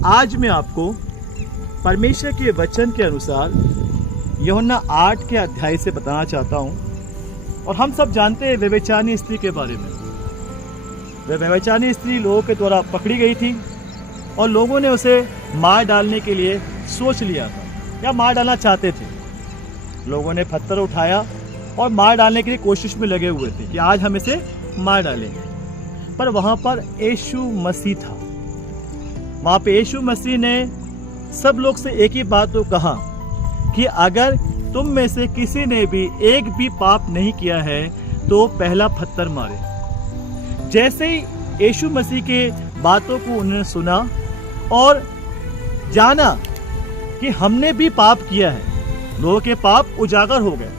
आज मैं आपको परमेश्वर के वचन के अनुसार यूहन्ना 8 के अध्याय से बताना चाहता हूँ। और हम सब जानते हैं व्यभिचारिणी स्त्री के बारे में। वह व्यभिचारिणी स्त्री लोगों के द्वारा पकड़ी गई थी और लोगों ने उसे मार डालने के लिए सोच लिया था या मार डालना चाहते थे। लोगों ने पत्थर उठाया और मार डालने के लिए कोशिश में लगे हुए थे कि आज हम इसे मार डालेंगे। पर वहाँ पर यीशु मसीह था। वहाँ पे यीशु मसीह ने सब लोग से एक ही बात तो कहा कि अगर तुम में से किसी ने भी एक भी पाप नहीं किया है तो पहला पत्थर मारे। जैसे ही यीशु मसीह के बातों को उन्होंने सुना और जाना कि हमने भी पाप किया है, लोगों के पाप उजागर हो गए।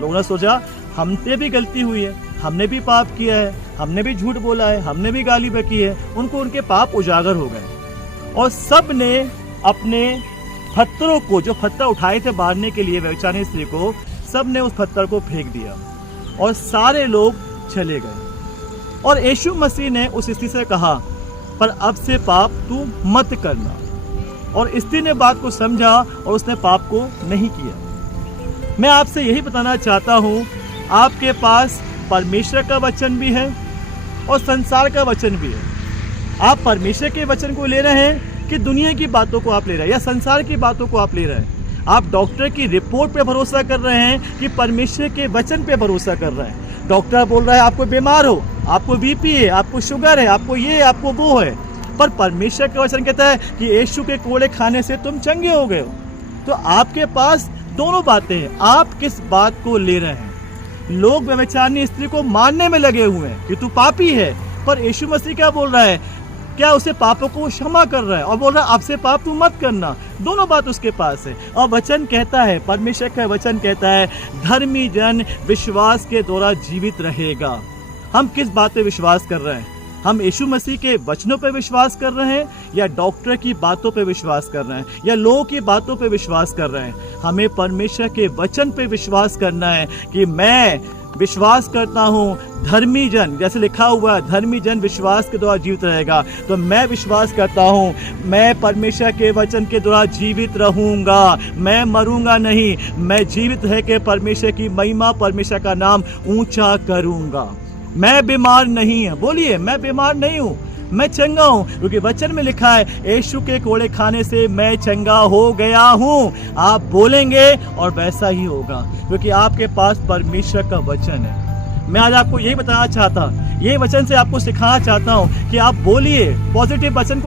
लोगों ने सोचा हमसे भी गलती हुई है, हमने भी पाप किया है, हमने भी झूठ बोला है, हमने भी गाली बकी है। उनको उनके पाप उजागर हो गए और सब ने अपने पत्थरों को, जो पत्थर उठाए थे मारने के लिए व्यभिचारिणी स्त्री को, सब ने उस पत्थर को फेंक दिया और सारे लोग चले गए। और यीशु मसीह ने उस स्त्री से कहा, पर अब से पाप तू मत करना। और स्त्री ने बात को समझा और उसने पाप को नहीं किया। मैं आपसे यही बताना चाहता हूँ, आपके पास परमेश्वर का वचन भी है और संसार का वचन भी है। आप परमेश्वर के वचन को ले रहे हैं कि दुनिया की बातों को आप ले रहे हैं या संसार की बातों को आप ले रहे हैं? आप डॉक्टर की रिपोर्ट पे भरोसा कर रहे हैं कि परमेश्वर के वचन पे भरोसा कर रहे हैं? डॉक्टर बोल रहा है आपको बीमार हो, आपको बीपी है, आपको शुगर है, आपको ये, आपको वो है, पर परमेश्वर का वचन कहता है कि यीशु के कोड़े खाने से तुम चंगे हो गए हो। तो आपके पास दोनों बातें हैं। आप किस बात को ले रहे हैं? लोग व्यभिचारिणी स्त्री को मारने में लगे हुए हैं कि तू पापी है, पर यीशु मसीह क्या बोल रहा है? क्या उसे पापों को क्षमा कर रहा है और बोल रहा है अब से पाप तू मत करना। दोनों बात उसके पास है। और वचन कहता है, परमेश्वर का वचन कहता है, धर्मी जन विश्वास के द्वारा जीवित रहेगा। हम किस बात पे विश्वास कर रहे हैं? हम यीशु मसीह के वचनों पे विश्वास कर रहे हैं या डॉक्टर की बातों पे विश्वास कर रहे हैं या लोगों की बातों पे विश्वास कर रहे हैं? हमें परमेश्वर के वचन पे विश्वास करना है कि मैं विश्वास करता हूँ धर्मी जन, जैसे लिखा हुआ है धर्मी जन विश्वास के द्वारा जीवित रहेगा। तो मैं विश्वास करता हूँ मैं परमेश्वर के वचन के द्वारा जीवित रहूंगा, मैं मरूंगा नहीं, मैं जीवित रह के परमेश्वर की महिमा, परमेश्वर का नाम ऊंचा करूंगा। मैं बीमार नहीं है, बोलिए मैं बीमार नहीं हूँ, मैं चंगा हूँ, क्योंकि वचन में लिखा है यीशु के कोड़े खाने से मैं चंगा हो गया हूँ। आप बोलेंगे और वैसा ही होगा, क्योंकि आपके पास परमेश्वर का वचन है। मैं आज आपको यही बताना चाहता, यही वचन से आपको सिखाना चाहता हूँ कि आप बोलिए पॉजिटिव वचन।